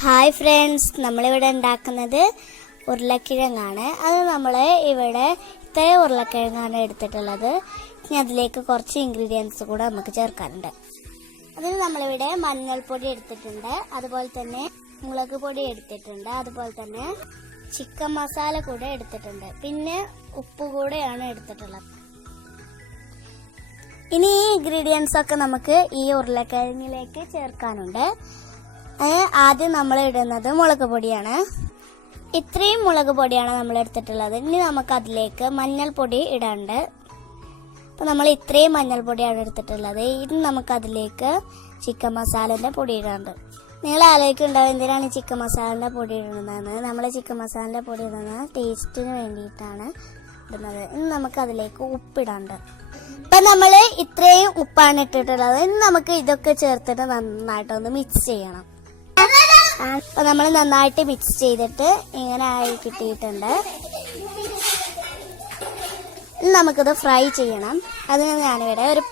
Hi friends നമ്മളിവിടെ ഉണ്ടാക്കുന്നത് ഉരുളക്കിഴങ്ങാണ്. അത് നമ്മൾ ഇവിടെ ഇത്രയും ഉരുളക്കിഴങ്ങാണ് എടുത്തിട്ടുള്ളത്. ഇനി അതിലേക്ക് കുറച്ച് ഇൻഗ്രീഡിയൻസ് കൂടെ നമുക്ക് ചേർക്കാനുണ്ട്. അതിന് നമ്മളിവിടെ മഞ്ഞൾപ്പൊടി എടുത്തിട്ടുണ്ട്. അതുപോലെ തന്നെ മുളക് പൊടി എടുത്തിട്ടുണ്ട്. അതുപോലെ തന്നെ ചിക്കൻ മസാല കൂടെ എടുത്തിട്ടുണ്ട്. പിന്നെ ഉപ്പ് കൂടെയാണ് എടുത്തിട്ടുള്ളത്. ഇനി ഈ ഇൻഗ്രീഡിയൻസ് ഒക്കെ നമുക്ക് ഈ ഉരുളക്കിഴങ്ങിലേക്ക് ചേർക്കാനുണ്ട്. ആദ്യം നമ്മൾ ഇടുന്നത് മുളക് പൊടിയാണ്. ഇത്രയും മുളക് പൊടിയാണ് നമ്മൾ എടുത്തിട്ടുള്ളത്. ഇനി നമുക്ക് അതിലേക്ക് മഞ്ഞൾപ്പൊടി ഇടാണ്ട്. അപ്പൊ നമ്മൾ ഇത്രയും മഞ്ഞൾപ്പൊടിയാണ് എടുത്തിട്ടുള്ളത്. ഇനി നമുക്ക് അതിലേക്ക് ചിക്കൻ മസാലന്റെ പൊടി ഇടാണ്ട്. നിങ്ങൾ ആലോചിക്കുണ്ടാവും എന്തിനാണ് ചിക്കൻ മസാലന്റെ പൊടി ഇടുന്നതെന്ന്? നമ്മൾ ചിക്കൻ മസാലന്റെ പൊടി ഇടുന്നത് ടേസ്റ്റിന് വേണ്ടിയിട്ടാണ് ഇടുന്നത്. ഇനി നമുക്ക് അതിലേക്ക് ഉപ്പിടാണ്ട്. ഇപ്പൊ നമ്മൾ ഇത്രയും ഉപ്പാണ് ഇട്ടിട്ടുള്ളത്. ഇനി നമുക്ക് ഇതൊക്കെ ചേർത്തിട്ട് നന്നായിട്ടൊന്ന് മിക്സ് ചെയ്യണം. അപ്പൊ നമ്മൾ നന്നായിട്ട് മിക്സ് ചെയ്തിട്ട് ഇങ്ങനെ ആയി കിട്ടിയിട്ടുണ്ട്. നമുക്കിത് ഫ്രൈ ചെയ്യണം. അതിന് ഞാനിവിടെ ഒരു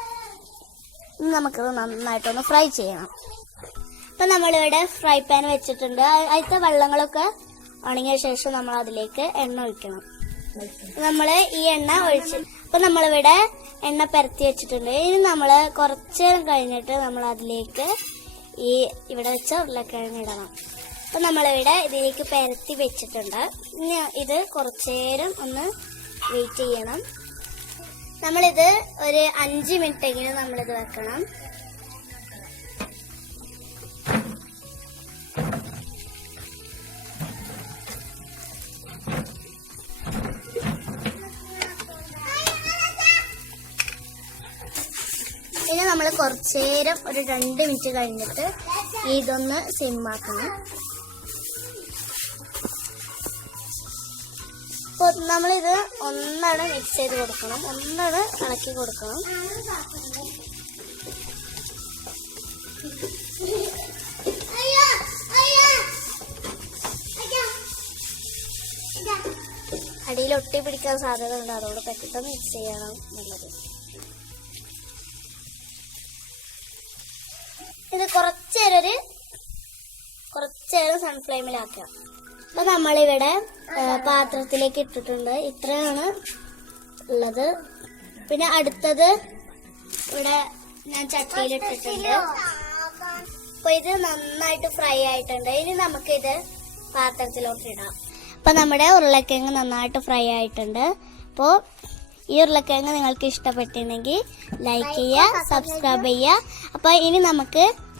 നമുക്കിത് നന്നായിട്ടൊന്ന് ഫ്രൈ ചെയ്യണം. അപ്പൊ നമ്മളിവിടെ ഫ്രൈ പാൻ വെച്ചിട്ടുണ്ട്. അതിലത്തെ വെള്ളങ്ങളൊക്കെ ഉണങ്ങിയ ശേഷം നമ്മൾ അതിലേക്ക് എണ്ണ ഒഴിക്കണം. നമ്മൾ ഈ എണ്ണ ഒഴിച്ച് ഇപ്പൊ നമ്മളിവിടെ എണ്ണ പരത്തി വെച്ചിട്ടുണ്ട്. ഇനി നമ്മൾ കുറച്ച് നേരം കഴിഞ്ഞിട്ട് നമ്മൾ അതിലേക്ക് ഈ ഇവിടെ വെച്ച ഉരുളക്കിഴങ്ങ് ഇടണം. അപ്പം നമ്മളിവിടെ ഇതിലേക്ക് പരത്തി വെച്ചിട്ടുണ്ട്. ഇനി ഇത് കുറച്ചു നേരം ഒന്ന് വെയിറ്റ് ചെയ്യണം. നമ്മളിത് ഒരു അഞ്ച് മിനിറ്റ് എങ്കിലും നമ്മളിത് വെക്കണം. ഇനി നമ്മൾ കുറച്ചു നേരം ഒരു രണ്ട് മിനിറ്റ് കഴിഞ്ഞിട്ട് ഇതൊന്ന് സിമ്മാക്കണം അപ്പോൾ നമ്മളിത് ഒന്നാണ് മിക്സ് ചെയ്ത് കൊടുക്കണം. ഒന്നാണ് ഇളക്കി കൊടുക്കണം. അടിയിൽ ഒട്ടി പിടിക്കാൻ സാധ്യത ഉണ്ട് അതോട് പെട്ടെന്ന് മിക്സ് ചെയ്യണം എന്നുള്ളത്. ഇത് കുറച്ചേരം ഒരു കുറച്ചേരം സൺഫ്ലെയിമിലാക്കുക അപ്പൊ നമ്മളിവിടെ പാത്രത്തിലേക്ക് ഇട്ടിട്ടുണ്ട്. ഇത്രയാണ് ഉള്ളത്. പിന്നെ അടുത്തത് ഇവിടെ ഞാൻ ചട്ടിയിൽ ഇട്ടിട്ടുണ്ട്. അപ്പൊ ഇത് നന്നായിട്ട് ഫ്രൈ ആയിട്ടുണ്ട്. ഇനി നമുക്ക് നമുക്കിത് പാത്രത്തിലോട്ട് ഇടാം. അപ്പൊ നമ്മുടെ ഉരുളക്കിഴങ്ങ് നന്നായിട്ട് ഫ്രൈ ആയിട്ടുണ്ട്. അപ്പോൾ ഈ ഉരുളക്കിഴങ്ങ് നിങ്ങൾക്ക് ഇഷ്ടപ്പെട്ടിട്ടുണ്ടെങ്കിൽ ലൈക്ക് ചെയ്യുക സബ്സ്ക്രൈബ് ചെയ്യുക. അപ്പോൾ ഇനി നമുക്ക്